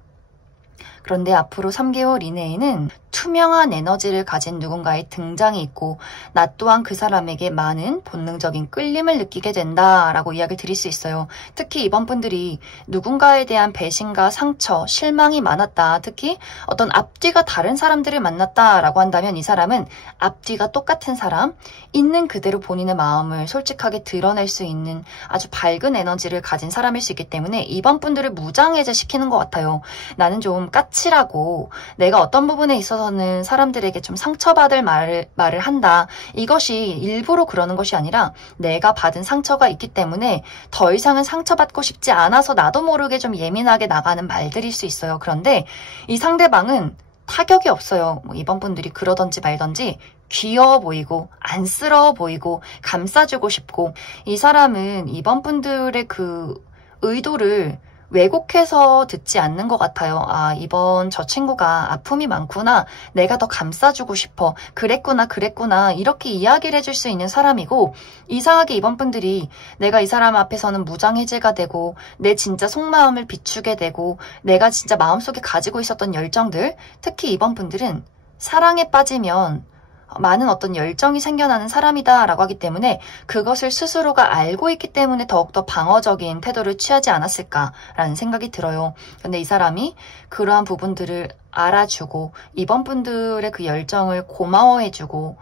그런데 앞으로 3개월 이내에는 투명한 에너지를 가진 누군가의 등장이 있고 나 또한 그 사람에게 많은 본능적인 끌림을 느끼게 된다라고 이야기를 드릴 수 있어요. 특히 이번 분들이 누군가에 대한 배신과 상처, 실망이 많았다. 특히 어떤 앞뒤가 다른 사람들을 만났다라고 한다면 이 사람은 앞뒤가 똑같은 사람, 있는 그대로 본인의 마음을 솔직하게 드러낼 수 있는 아주 밝은 에너지를 가진 사람일 수 있기 때문에 이번 분들을 무장해제시키는 것 같아요. 나는 좀 까칠하고 내가 어떤 부분에 있어서는 사람들에게 좀 상처받을 말을 한다. 이것이 일부러 그러는 것이 아니라 내가 받은 상처가 있기 때문에 더 이상은 상처받고 싶지 않아서 나도 모르게 좀 예민하게 나가는 말들일 수 있어요. 그런데 이 상대방은 타격이 없어요. 이번 분들이 그러던지 말던지 귀여워 보이고 안쓰러워 보이고 감싸주고 싶고 이 사람은 이번 분들의 그 의도를 왜곡해서 듣지 않는 것 같아요. 아, 이번 저 친구가 아픔이 많구나. 내가 더 감싸주고 싶어. 그랬구나. 이렇게 이야기를 해줄 수 있는 사람이고 이상하게 이번 분들이 내가 이 사람 앞에서는 무장해제가 되고 내 진짜 속마음을 비추게 되고 내가 진짜 마음속에 가지고 있었던 열정들 특히 이번 분들은 사랑에 빠지면 많은 어떤 열정이 생겨나는 사람이다 라고 하기 때문에 그것을 스스로가 알고 있기 때문에 더욱더 방어적인 태도를 취하지 않았을까라는 생각이 들어요. 근데 이 사람이 그러한 부분들을 알아주고 이번 분들의 그 열정을 고마워해주고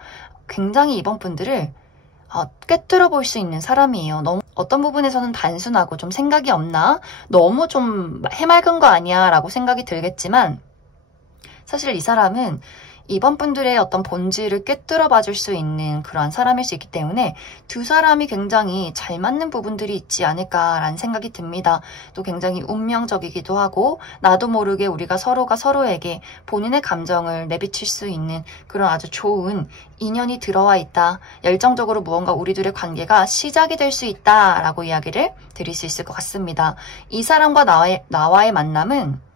굉장히 이번 분들을 꿰뚫어 볼 수 있는 사람이에요. 너무 어떤 부분에서는 단순하고 좀 생각이 없나? 너무 좀 해맑은 거 아니야? 라고 생각이 들겠지만 사실 이 사람은 이번 분들의 어떤 본질을 꿰뚫어 봐줄 수 있는 그러한 사람일 수 있기 때문에 두 사람이 굉장히 잘 맞는 부분들이 있지 않을까라는 생각이 듭니다. 또 굉장히 운명적이기도 하고 나도 모르게 우리가 서로가 서로에게 본인의 감정을 내비칠 수 있는 그런 아주 좋은 인연이 들어와 있다. 열정적으로 무언가 우리 둘의 관계가 시작이 될 수 있다라고 이야기를 드릴 수 있을 것 같습니다. 이 사람과 나와의 만남은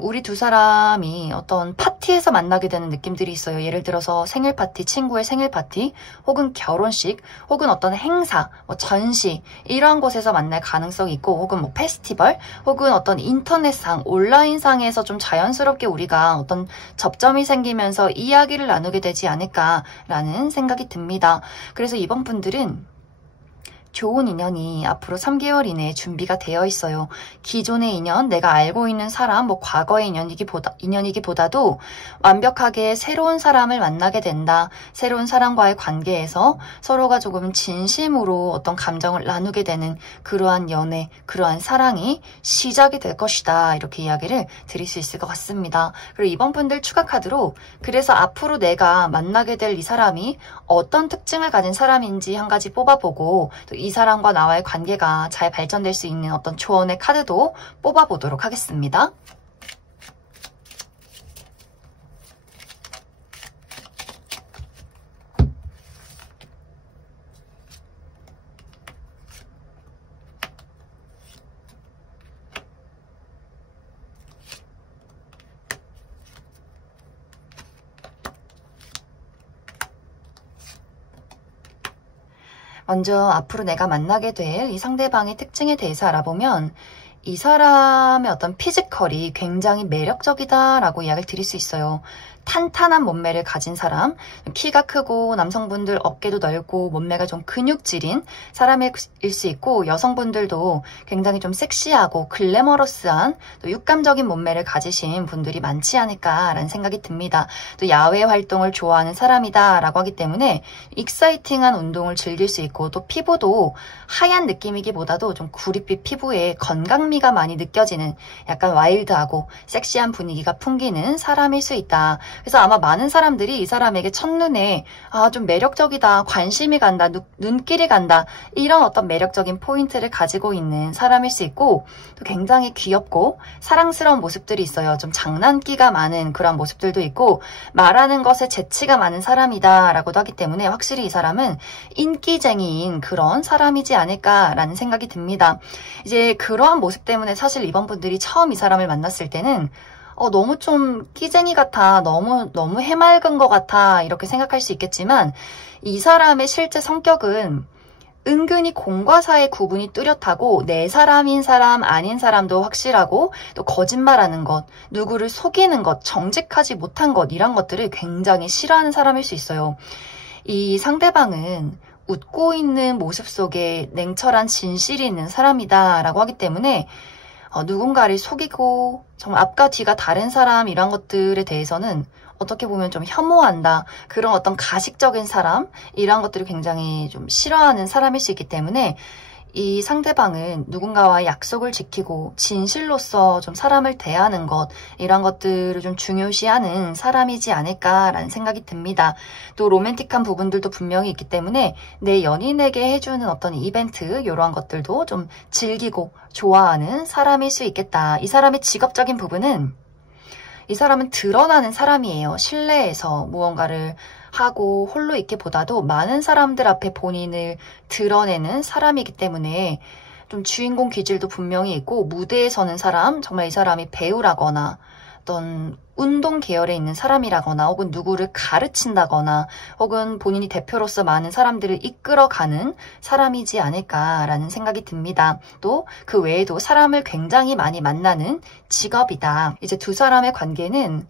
우리 두 사람이 어떤 파티에서 만나게 되는 느낌들이 있어요. 예를 들어서 생일 파티, 친구의 생일 파티, 혹은 결혼식, 혹은 어떤 행사, 뭐 전시, 이러한 곳에서 만날 가능성이 있고, 혹은 뭐 페스티벌, 혹은 어떤 인터넷상, 온라인상에서 좀 자연스럽게 우리가 어떤 접점이 생기면서 이야기를 나누게 되지 않을까라는 생각이 듭니다. 그래서 이번 분들은 좋은 인연이 앞으로 3개월 이내에 준비가 되어 있어요. 기존의 인연, 내가 알고 있는 사람, 뭐 과거의 인연이기보다도 완벽하게 새로운 사람을 만나게 된다. 새로운 사람과의 관계에서 서로가 조금 진심으로 어떤 감정을 나누게 되는 그러한 연애, 그러한 사랑이 시작이 될 것이다. 이렇게 이야기를 드릴 수 있을 것 같습니다. 그리고 이번 분들 추가 카드로 그래서 앞으로 내가 만나게 될 이 사람이 어떤 특징을 가진 사람인지 한 가지 뽑아보고 또 이 사람과 나와의 관계가 잘 발전될 수 있는 어떤 조언의 카드도 뽑아보도록 하겠습니다. 먼저 앞으로 내가 만나게 될 이 상대방의 특징에 대해서 알아보면 이 사람의 어떤 피지컬이 굉장히 매력적이다라고 이야기를 드릴 수 있어요. 탄탄한 몸매를 가진 사람, 키가 크고 남성분들 어깨도 넓고 몸매가 좀 근육질인 사람일 수 있고 여성분들도 굉장히 좀 섹시하고 글래머러스한 또 육감적인 몸매를 가지신 분들이 많지 않을까라는 생각이 듭니다. 또 야외 활동을 좋아하는 사람이다라고 하기 때문에 익사이팅한 운동을 즐길 수 있고 또 피부도 하얀 느낌이기보다도 좀 구릿빛 피부에 건강미가 많이 느껴지는 약간 와일드하고 섹시한 분위기가 풍기는 사람일 수 있다. 그래서 아마 많은 사람들이 이 사람에게 첫눈에 좀 매력적이다, 관심이 간다, 눈길이 간다 이런 어떤 매력적인 포인트를 가지고 있는 사람일 수 있고 또 굉장히 귀엽고 사랑스러운 모습들이 있어요. 좀 장난기가 많은 그런 모습들도 있고 말하는 것에 재치가 많은 사람이다 라고도 하기 때문에 확실히 이 사람은 인기쟁이인 그런 사람이지 않을까라는 생각이 듭니다. 이제 그러한 모습 때문에 사실 이번 분들이 처음 이 사람을 만났을 때는 너무 좀 끼쟁이 같아, 너무 해맑은 것 같아 이렇게 생각할 수 있겠지만 이 사람의 실제 성격은 은근히 공과 사의 구분이 뚜렷하고 내 사람인 사람 아닌 사람도 확실하고 또 거짓말하는 것, 누구를 속이는 것, 정직하지 못한 것 이런 것들을 굉장히 싫어하는 사람일 수 있어요. 이 상대방은 웃고 있는 모습 속에 냉철한 진실이 있는 사람이다 라고 하기 때문에 누군가를 속이고 정말 앞과 뒤가 다른 사람 이런 것들에 대해서는 어떻게 보면 좀 혐오한다. 그런 어떤 가식적인 사람 이런 것들을 굉장히 좀 싫어하는 사람일 수 있기 때문에 이 상대방은 누군가와의 약속을 지키고 진실로서 좀 사람을 대하는 것 이런 것들을 좀 중요시하는 사람이지 않을까라는 생각이 듭니다. 또 로맨틱한 부분들도 분명히 있기 때문에 내 연인에게 해주는 어떤 이벤트 이러한 것들도 좀 즐기고 좋아하는 사람일 수 있겠다. 이 사람의 직업적인 부분은 이 사람은 드러나는 사람이에요. 실내에서 무언가를 하고 홀로 있기보다도 많은 사람들 앞에 본인을 드러내는 사람이기 때문에 좀 주인공 기질도 분명히 있고 무대에 서는 사람, 정말 이 사람이 배우라거나 어떤 운동 계열에 있는 사람이라거나 혹은 누구를 가르친다거나 혹은 본인이 대표로서 많은 사람들을 이끌어가는 사람이지 않을까라는 생각이 듭니다. 또 그 외에도 사람을 굉장히 많이 만나는 직업이다. 이제 두 사람의 관계는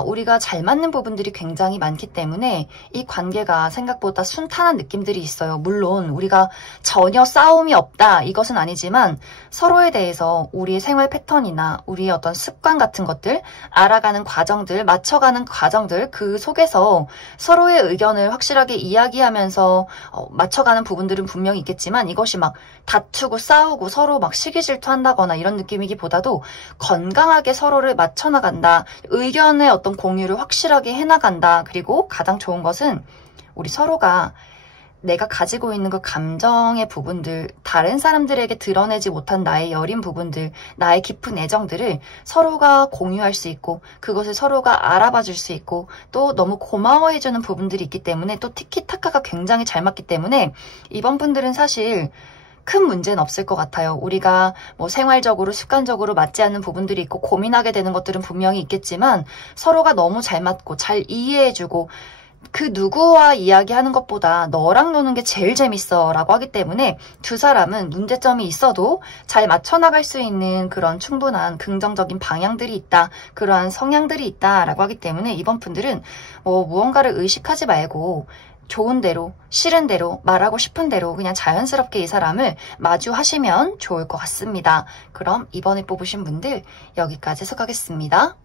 우리가 잘 맞는 부분들이 굉장히 많기 때문에 이 관계가 생각보다 순탄한 느낌들이 있어요. 물론 우리가 전혀 싸움이 없다 이것은 아니지만 서로에 대해서 우리의 생활 패턴이나 우리의 어떤 습관 같은 것들 알아가는 과정들, 맞춰가는 과정들 그 속에서 서로의 의견을 확실하게 이야기하면서 맞춰가는 부분들은 분명히 있겠지만 이것이 막 다투고 싸우고 서로 막 시기 질투한다거나 이런 느낌이기보다도 건강하게 서로를 맞춰나간다. 의견의 어떤 공유를 확실하게 해나간다. 그리고 가장 좋은 것은 우리 서로가 내가 가지고 있는 그 감정의 부분들, 다른 사람들에게 드러내지 못한 나의 여린 부분들, 나의 깊은 애정들을 서로가 공유할 수 있고 그것을 서로가 알아봐 줄 수 있고 또 너무 고마워해주는 부분들이 있기 때문에 또 티키타카가 굉장히 잘 맞기 때문에 이번 분들은 사실 큰 문제는 없을 것 같아요. 우리가 뭐 생활적으로 습관적으로 맞지 않는 부분들이 있고 고민하게 되는 것들은 분명히 있겠지만 서로가 너무 잘 맞고 잘 이해해주고 그 누구와 이야기하는 것보다 너랑 노는 게 제일 재밌어 라고 하기 때문에 두 사람은 문제점이 있어도 잘 맞춰나갈 수 있는 그런 충분한 긍정적인 방향들이 있다. 그러한 성향들이 있다 라고 하기 때문에 이번 분들은 무언가를 의식하지 말고 좋은 대로, 싫은 대로, 말하고 싶은 대로 그냥 자연스럽게 이 사람을 마주하시면 좋을 것 같습니다. 그럼 이번에 뽑으신 분들 여기까지 해석하겠습니다.